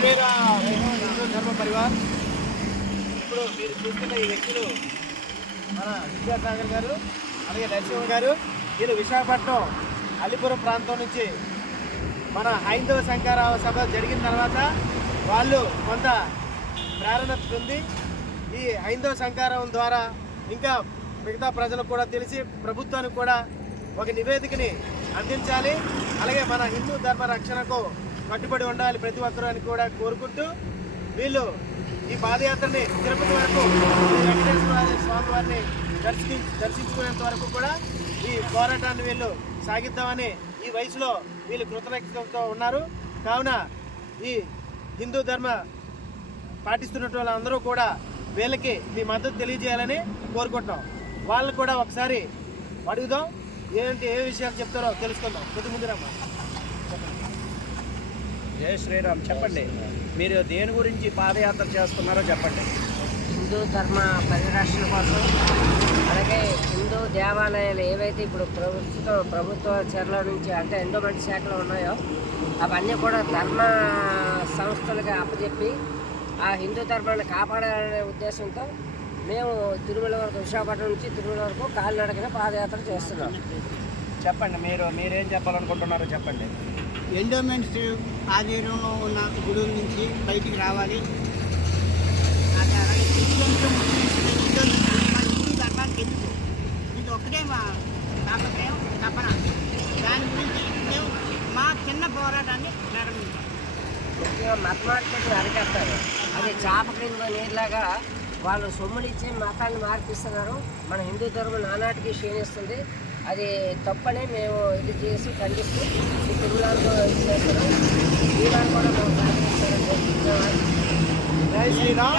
శ్రీరామ్ హిందూ ధర్మ పరివార్. ఇప్పుడు మీరు చూస్తున్న ఈ వ్యక్తులు మన విద్యాసాగర్ గారు, అలాగే నరసింహ గారు. వీళ్ళు విశాఖపట్నం అల్లిపురం ప్రాంతం నుంచి మన హైందవ శంకరావ సభ జరిగిన తర్వాత వాళ్ళు కొంత ప్రేరణ పొంది ఈ హైందవ శంకరావం ద్వారా ఇంకా మిగతా ప్రజలకు కూడా తెలిసి ప్రభుత్వానికి కూడా ఒక నివేదికని అందించాలి. అలాగే మన హిందూ ధర్మ రక్షణకు కట్టుబడి ఉండాలి ప్రతి ఒక్కరూ అని కూడా కోరుకుంటూ వీళ్ళు ఈ పాదయాత్రని తిరుపతి వరకు వెంకటేశ్వర స్వామి వారిని దర్శించుకునేంత వరకు కూడా ఈ పోరాటాన్ని వీళ్ళు సాగిద్దామని ఈ వయసులో వీళ్ళు కృతజ్ఞతతో ఉన్నారు. కావున ఈ హిందూ ధర్మ పాటిస్తున్న వాళ్ళందరూ కూడా వీళ్ళకి మీ మద్దతు తెలియజేయాలని కోరుకుంటున్నాం. వాళ్ళని కూడా ఒకసారి అడుగుదాం, ఏ విషయాలు చెప్తారో తెలుసుకుందాం. కొద్ది ముందు రమ్మా. జై శ్రీరామ్. చెప్పండి, మీరు దేని గురించి పాదయాత్ర చేస్తున్నారో చెప్పండి. హిందూ ధర్మ పరిరక్షణ కోసం, అలాగే హిందూ దేవాలయాలు ఏవైతే ఇప్పుడు ప్రభుత్వ చర్యల నుంచి అంటే ఎండోమెంట్ శాఖలో ఉన్నాయో అవన్నీ కూడా ధర్మ సంస్థలుగా అప్పచెప్పి ఆ హిందూ ధర్మాన్ని కాపాడాలనే ఉద్దేశంతో మేము తిరుమల వరకు, విశాఖపట్నం నుంచి తిరుమల వరకు కాలినడకన పాదయాత్ర చేస్తున్నాం. చెప్పండి, మీరేం చెప్పాలనుకుంటున్నారో చెప్పండి. ఎండోమెంట్స్ ఆధీనంలో ఉన్న గుడుల నుంచి బయటికి రావాలి. హిందూ ధర్మానికి ఎందుకు ఇది ఒక్కటే మా తాపత్రయం, తపన. దాని గురించి మేము మా చిన్న పోరాటాన్ని ప్రారంభించాం. ముఖ్యంగా మత మార్పిడి అరికట్టారు. అది చాప క్రింద నీరులాగా వాళ్ళు సొమ్మునిచ్చి మతాన్ని మార్పిస్తున్నారు. మన హిందూ ధర్మం నానాటికి క్షీణిస్తుంది. అది తప్పని మేము ఇది చేసి ఖండిస్తూ ఈ తిరుమలలో ఇది చేస్తున్నాం. దీవాన్ని కూడా మేము ప్రారంభిస్తామని. జై శ్రీరామ్,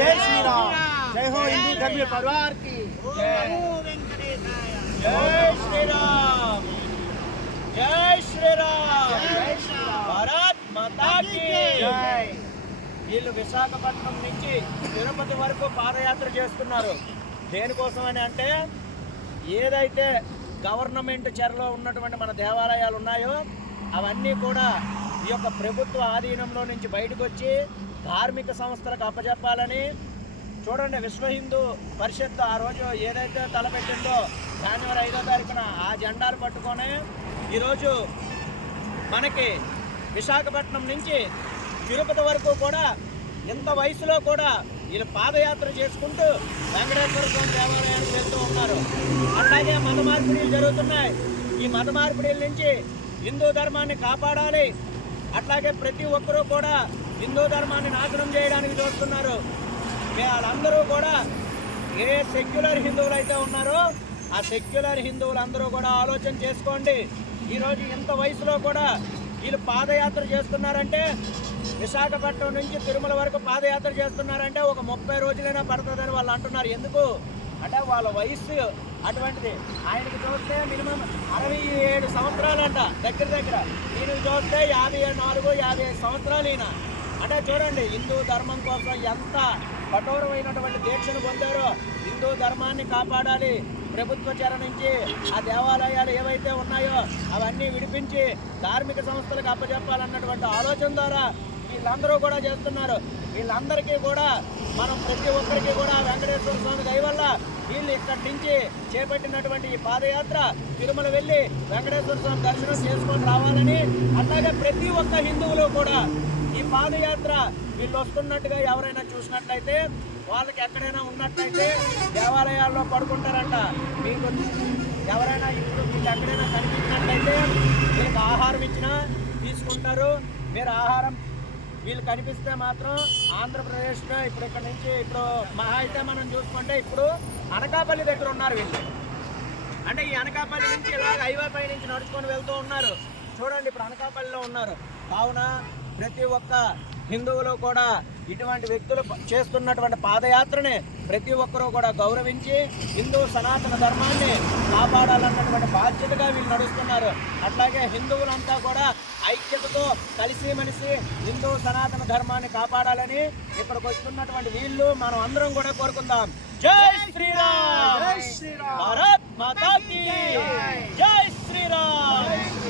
జై శ్రీరామ్, జై హో హిందూ ధర్మ పరివార్ కి జై శ్రీరామ్, జై శ్రీరామ్, భారత్ మాతా కీ జై. వీళ్ళు విశాఖపట్నం నుంచి తిరుపతి వరకు పాదయాత్ర చేస్తున్నారు. దేనికోసం అని అంటే ఏదైతే గవర్నమెంట్ చెరలో ఉన్నటువంటి మన దేవాలయాలు ఉన్నాయో అవన్నీ కూడా ఈ యొక్క ప్రభుత్వ ఆధీనంలో నుంచి బయటకు వచ్చి ధార్మిక సంస్థలకు అప్పచెప్పాలని. చూడండి, విశ్వ హిందూ పరిషత్ ఆ రోజు ఏదైతే తలపెట్టిందో జనవరి 5వ తారీఖున ఆ జెండాలు పట్టుకొని ఈరోజు మనకి విశాఖపట్నం నుంచి తిరుపతి వరకు కూడా ఇంత వయసులో కూడా వీళ్ళు పాదయాత్ర చేసుకుంటూ వెంకటేశ్వర స్వామి దేవాలయానికి వెళ్తూ ఉన్నారు. అలాగే మత మార్పిడిలు జరుగుతున్నాయి. ఈ మత మార్పిడిల నుంచి హిందూ ధర్మాన్ని కాపాడాలి. అట్లాగే ప్రతి ఒక్కరూ కూడా హిందూ ధర్మాన్ని నాశనం చేయడానికి చూస్తున్నారు. వాళ్ళందరూ కూడా ఏ సెక్యులర్ హిందువులు అయితే ఉన్నారో ఆ సెక్యులర్ హిందువులందరూ కూడా ఆలోచన చేసుకోండి. ఈరోజు ఇంత వయసులో కూడా వీళ్ళు పాదయాత్ర చేస్తున్నారంటే, విశాఖపట్నం నుంచి తిరుమల వరకు పాదయాత్ర చేస్తున్నారంటే ఒక 30 రోజులైనా పడుతుందని వాళ్ళు అంటున్నారు. ఎందుకు అంటే వాళ్ళ వయస్సు అటువంటిది. ఆయనకి చూస్తే మినిమం 67 సంవత్సరాలంట దగ్గర. ఈయనకి చూస్తే 54, 55 సంవత్సరాలు ఈయన. అంటే చూడండి, హిందూ ధర్మం కోసం ఎంత కఠోరమైనటువంటి దీక్షను పొందారో. హిందూ ధర్మాన్ని కాపాడాలి, ప్రభుత్వ చెర నుంచి ఆ దేవాలయాలు ఏవైతే ఉన్నాయో అవన్నీ విడిపించి ధార్మిక సంస్థలకు అప్పచెప్పాలన్నటువంటి ఆలోచన ద్వారా వీళ్ళందరూ కూడా చేస్తున్నారు. వీళ్ళందరికీ కూడా మనం ప్రతి ఒక్కరికి కూడా వెంకటేశ్వర స్వామి దయ వల్ల వీళ్ళు ఇక్కడి నుంచి చేపట్టినటువంటి ఈ పాదయాత్ర తిరుమల వెళ్ళి వెంకటేశ్వర స్వామి దర్శనం చేసుకొని రావాలని, అలాగే ప్రతి ఒక్క హిందువులు కూడా ఈ పాదయాత్ర వీళ్ళు వస్తున్నట్టుగా ఎవరైనా చూసినట్లయితే, వాళ్ళకి ఎక్కడైనా ఉన్నట్లయితే దేవాలయాల్లో పడుకుంటారంట. మీకు ఎవరైనా ఇప్పుడు మీకు ఎక్కడైనా కనిపించినట్లయితే మీకు ఆహారం ఇచ్చినా తీసుకుంటారు. మీరు ఆహారం వీళ్ళు కనిపిస్తే మాత్రం ఆంధ్రప్రదేశ్లో ఇప్పుడు ఇక్కడ నుంచి ఇప్పుడు మహా అయితే మనం చూసుకుంటే ఇప్పుడు అనకాపల్లి దగ్గర ఉన్నారు వీళ్ళు. అంటే ఈ అనకాపల్లి నుంచి ఇలాగ హైవేపై నుంచి నడుచుకొని వెళ్తూ ఉన్నారు. చూడండి, ఇప్పుడు అనకాపల్లిలో ఉన్నారు. కావున ప్రతి ఒక్క హిందువులు కూడా ఇటువంటి వ్యక్తులు చేస్తున్నటువంటి పాదయాత్రని ప్రతి ఒక్కరూ కూడా గౌరవించి హిందూ సనాతన ధర్మాన్ని కాపాడాలన్నటువంటి బాధ్యతగా వీళ్ళు నడుస్తున్నారు. అట్లాగే హిందువులంతా కూడా ఐక్యతతో కలిసిమెలిసి హిందూ సనాతన ధర్మాన్ని కాపాడాలని ఇక్కడికి వస్తున్నటువంటి వీళ్ళు మనం అందరం కూడా కోరుకుందాం. జై శ్రీరామ్, భారత్ మాతా కీ జై శ్రీరామ్.